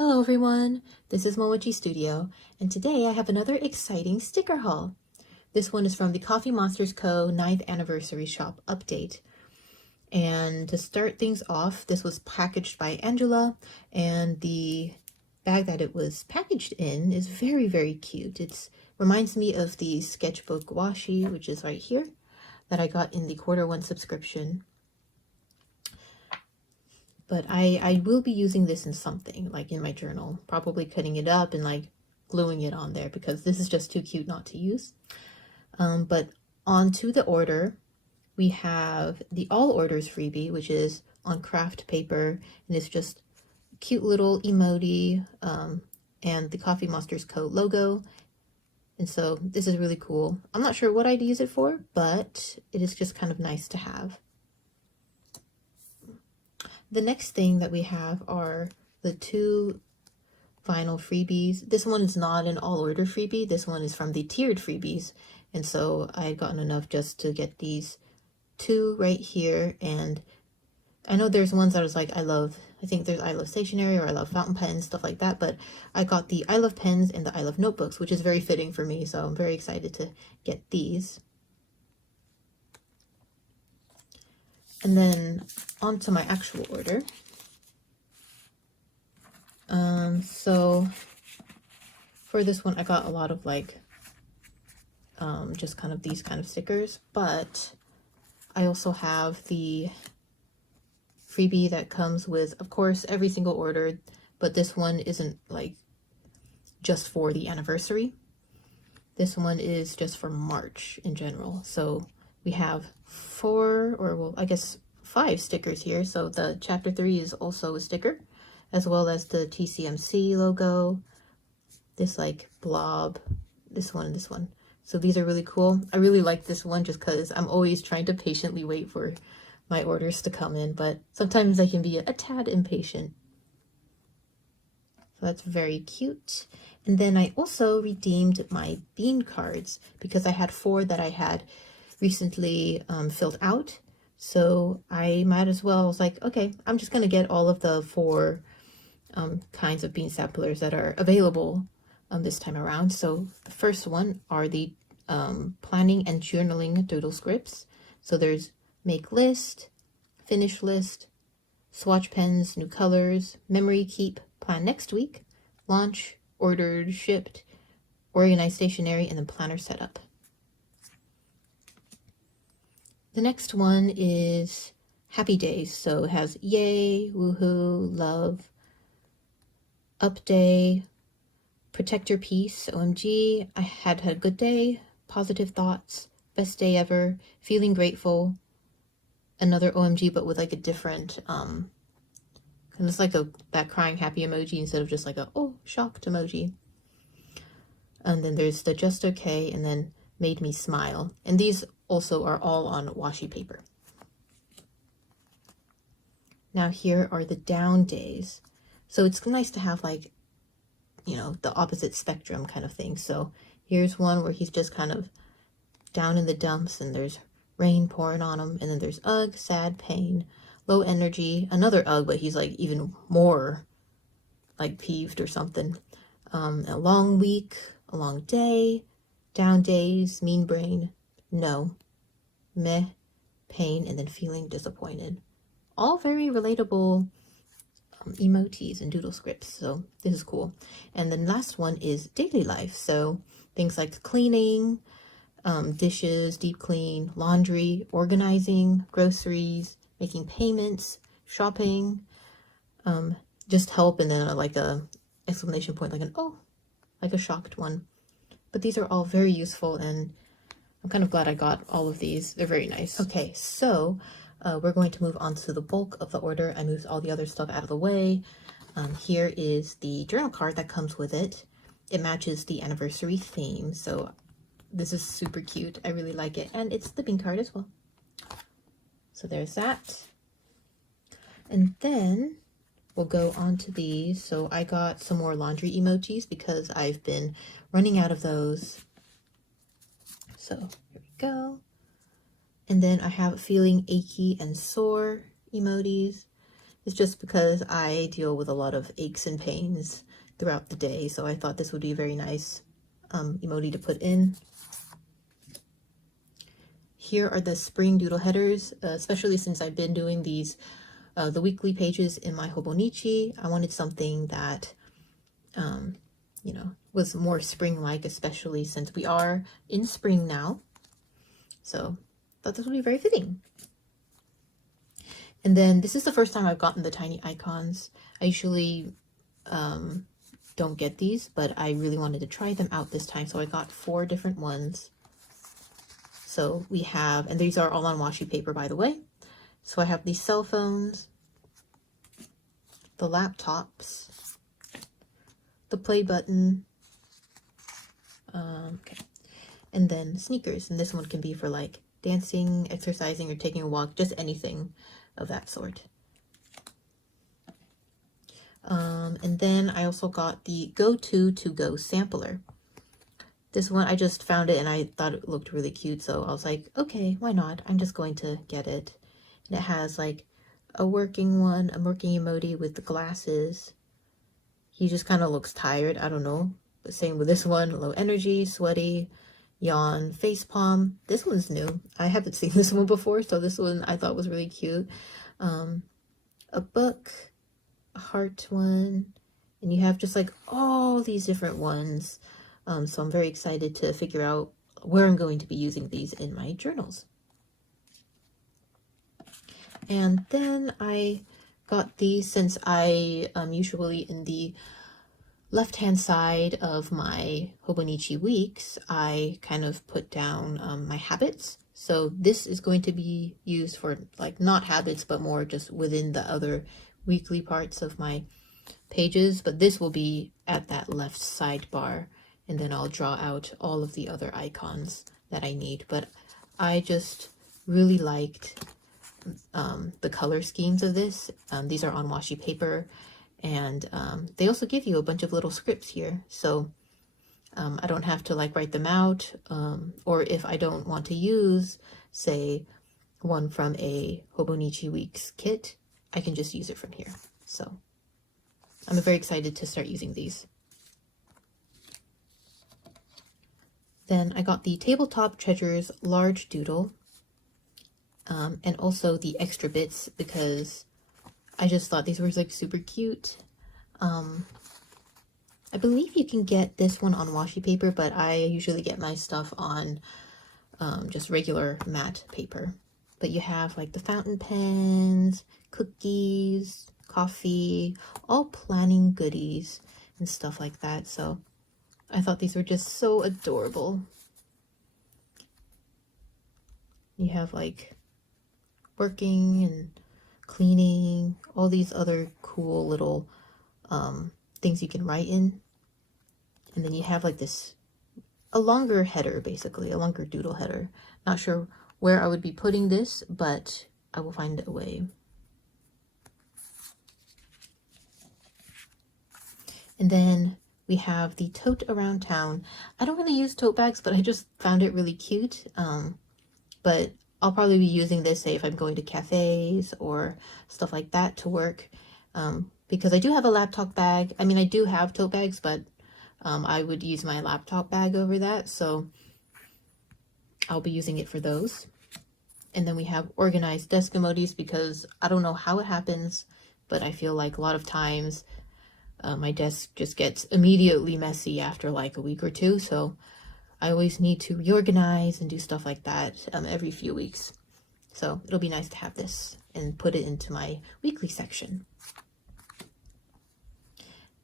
Hello everyone, this is Momochi Studio, and today I have another exciting sticker haul. This one is from the Coffee Monsters Co. 9th Anniversary Shop Update. And to start things off, this was packaged by Angela, and the bag that it was packaged in is very, very cute. It reminds me of the sketchbook washi, which is right here, that I got in the Q1 subscription. But I will be using this in something, like in my journal, probably cutting it up and like gluing it on there because this is just too cute not to use. But on to the order, we have the all orders freebie, which is on craft paper, and it's just a cute little emoji and the Coffee Monsters Co. logo. And so this is really cool. I'm not sure what I'd use it for, but it is just kind of nice to have. The next thing that we have are the two vinyl freebies. This one is not an all order freebie. This one is from the tiered freebies. And so I had gotten enough just to get these two right here. And I know there's ones that I was like, I think there's I love stationery or I love fountain pens, stuff like that. But I got the I love pens and the I love notebooks, which is very fitting for me. So I'm very excited to get these. And then on to my actual order. So for this one, I got a lot of like, just kind of these kind of stickers, but I also have the freebie that comes with, of course, every single order, but this one isn't like just for the anniversary. This one is just for March in general. So we have 4, or well, I guess 5 stickers here. So the chapter 3 is also a sticker, as well as the TCMC logo, this like blob, this one, and this one. So these are really cool. I really like this one just because I'm always trying to patiently wait for my orders to come in, but sometimes I can be a tad impatient. So that's very cute. And then I also redeemed my bean cards because I had 4 that I had recently filled out. So I might as well, I was like, okay, I'm just going to get all of the 4 kinds of bean samplers that are available this time around. So the first one are the planning and journaling doodle scripts. So there's make list, finish list, swatch pens, new colors, memory keep, plan next week, launch, ordered, shipped, organized stationery, and then planner setup. The next one is happy days. So it has yay, woohoo, love, up day, protect your peace, OMG, I had a good day, positive thoughts, best day ever, feeling grateful, another OMG but with like a different kind of like that crying happy emoji instead of just like a oh shocked emoji. And then there's the just okay, and then made me smile, and these also are all on washi paper. Now here are the down days. So it's nice to have like, you know, the opposite spectrum kind of thing. So here's one where he's just kind of down in the dumps and there's rain pouring on him, and then there's ugh, sad, pain, low energy, another ugh, but he's like even more like peeved or something. A long week, a long day, down days, mean brain, no, meh, pain, and then feeling disappointed. All very relatable emojis and doodle scripts, so this is cool. And then last one is daily life, so things like cleaning, dishes, deep clean, laundry, organizing, groceries, making payments, shopping, just help, and then like a exclamation point, like an oh, like a shocked one. But these are all very useful, and I'm kind of glad I got all of these. They're very nice. Okay, so we're going to move on to the bulk of the order. I moved all the other stuff out of the way. Here is the journal card that comes with it. It matches the anniversary theme, so this is super cute. I really like it, and it's the bean card as well. So there's that. And then we'll go on to these. So I got some more laundry emojis because I've been running out of those. So here we go. And then I have feeling achy and sore emojis. It's just because I deal with a lot of aches and pains throughout the day, so I thought this would be a very nice emoji to put in. Here are the spring doodle headers, especially since I've been doing these, the weekly pages in my Hobonichi. I wanted something that, you know, was more spring-like, especially since we are in spring now. So I thought this would be very fitting. And then this is the first time I've gotten the tiny icons. I usually don't get these, but I really wanted to try them out this time. So I got 4 different ones. So we have, and these are all on washi paper, by the way. So I have these cell phones, the laptops, the play button, okay, and then sneakers. And this one can be for like dancing, exercising, or taking a walk, just anything of that sort. And then I also got the Go sampler. This one, I just found it and I thought it looked really cute, so I was like, okay, why not? I'm just going to get it. And it has like a working emoji with the glasses. He just kind of looks tired, I don't know. But same with this one, low energy, sweaty, yawn, face palm. This one's new. I haven't seen this one before, so this one I thought was really cute. A book, a heart one, and you have just like all these different ones. So I'm very excited to figure out where I'm going to be using these in my journals. And then I got these, since I am usually in the left-hand side of my Hobonichi weeks, I kind of put down my habits. So this is going to be used for like not habits, but more just within the other weekly parts of my pages. But this will be at that left sidebar. And then I'll draw out all of the other icons that I need. But I just really liked the color schemes of this. These are on washi paper, and they also give you a bunch of little scripts here. So I don't have to like write them out, or if I don't want to use, say, one from a Hobonichi Weeks kit, I can just use it from here. So I'm very excited to start using these. Then I got the Tabletop Treasures large doodle, and also the extra bits because I just thought these were like super cute. I believe you can get this one on washi paper, but I usually get my stuff on just regular matte paper. But you have like the fountain pens, cookies, coffee, all planning goodies and stuff like that. So I thought these were just so adorable. You have like working and cleaning, all these other cool little things you can write in. And then you have like this, a longer header, basically, a longer doodle header. Not sure where I would be putting this, but I will find a way. And then we have the tote around town. I don't really use tote bags, but I just found it really cute. But I'll probably be using this, say, if I'm going to cafes or stuff like that to work. Because I do have a laptop bag. I mean, I do have tote bags, but I would use my laptop bag over that. So I'll be using it for those. And then we have organized desk emojis because I don't know how it happens, but I feel like a lot of times my desk just gets immediately messy after like a week or two. So I always need to reorganize and do stuff like that every few weeks. So it'll be nice to have this and put it into my weekly section.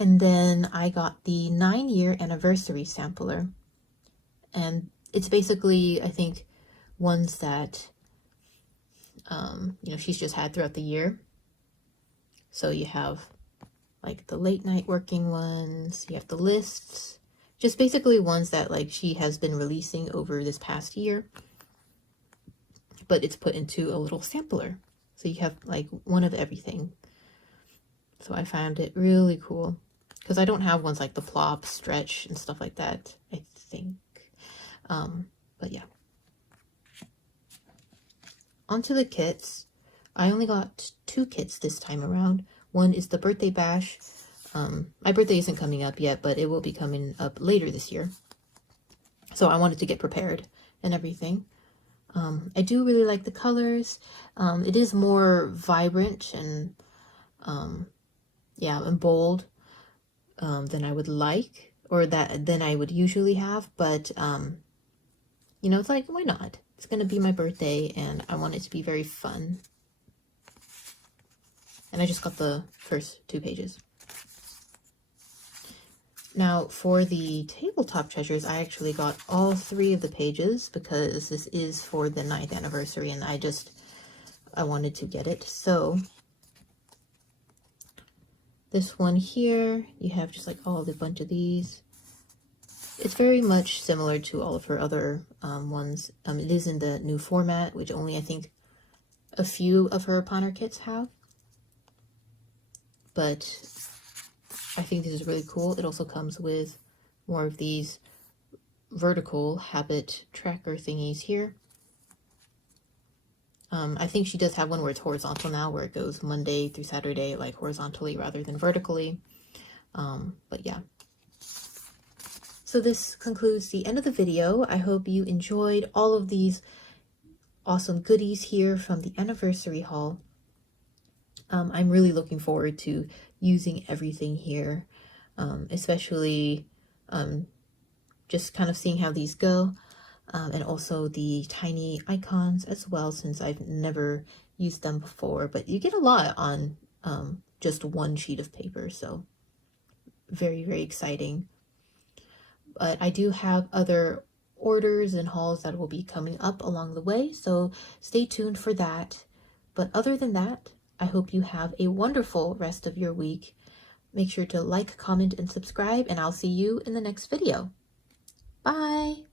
And then I got the 9-year anniversary sampler. And it's basically, I think, ones that, you know, she's just had throughout the year. So you have like the late night working ones, you have the lists, just basically ones that like she has been releasing over this past year, but it's put into a little sampler. So you have like one of everything. So I found it really cool because I don't have ones like the plop, stretch, and stuff like that, I think. But yeah. Onto the kits. I only got 2 kits this time around. One is the birthday bash. My birthday isn't coming up yet, but it will be coming up later this year. So I wanted to get prepared and everything. I do really like the colors. It is more vibrant and yeah, and bold than I would like, or than I would usually have, but you know, it's like, why not? It's gonna be my birthday and I want it to be very fun. And I just got the first 2 pages. Now for the tabletop treasures, I actually got all 3 of the pages because this is for the 9th anniversary and I wanted to get it. So this one here, you have just like all the bunch of these. It's very much similar to all of her other ones. It is in the new format, which only I think a few of her Ponder kits have. But I think this is really cool. It also comes with more of these vertical habit tracker thingies here. I think she does have one where it's horizontal now, where it goes Monday through Saturday, like horizontally rather than vertically. But yeah. So this concludes the end of the video. I hope you enjoyed all of these awesome goodies here from the anniversary haul. I'm really looking forward to using everything here, especially just kind of seeing how these go, and also the tiny icons as well, since I've never used them before. But you get a lot on just one sheet of paper, so very, very exciting. But I do have other orders and hauls that will be coming up along the way, so stay tuned for that. But other than that, I hope you have a wonderful rest of your week. Make sure to like, comment, and subscribe, and I'll see you in the next video. Bye!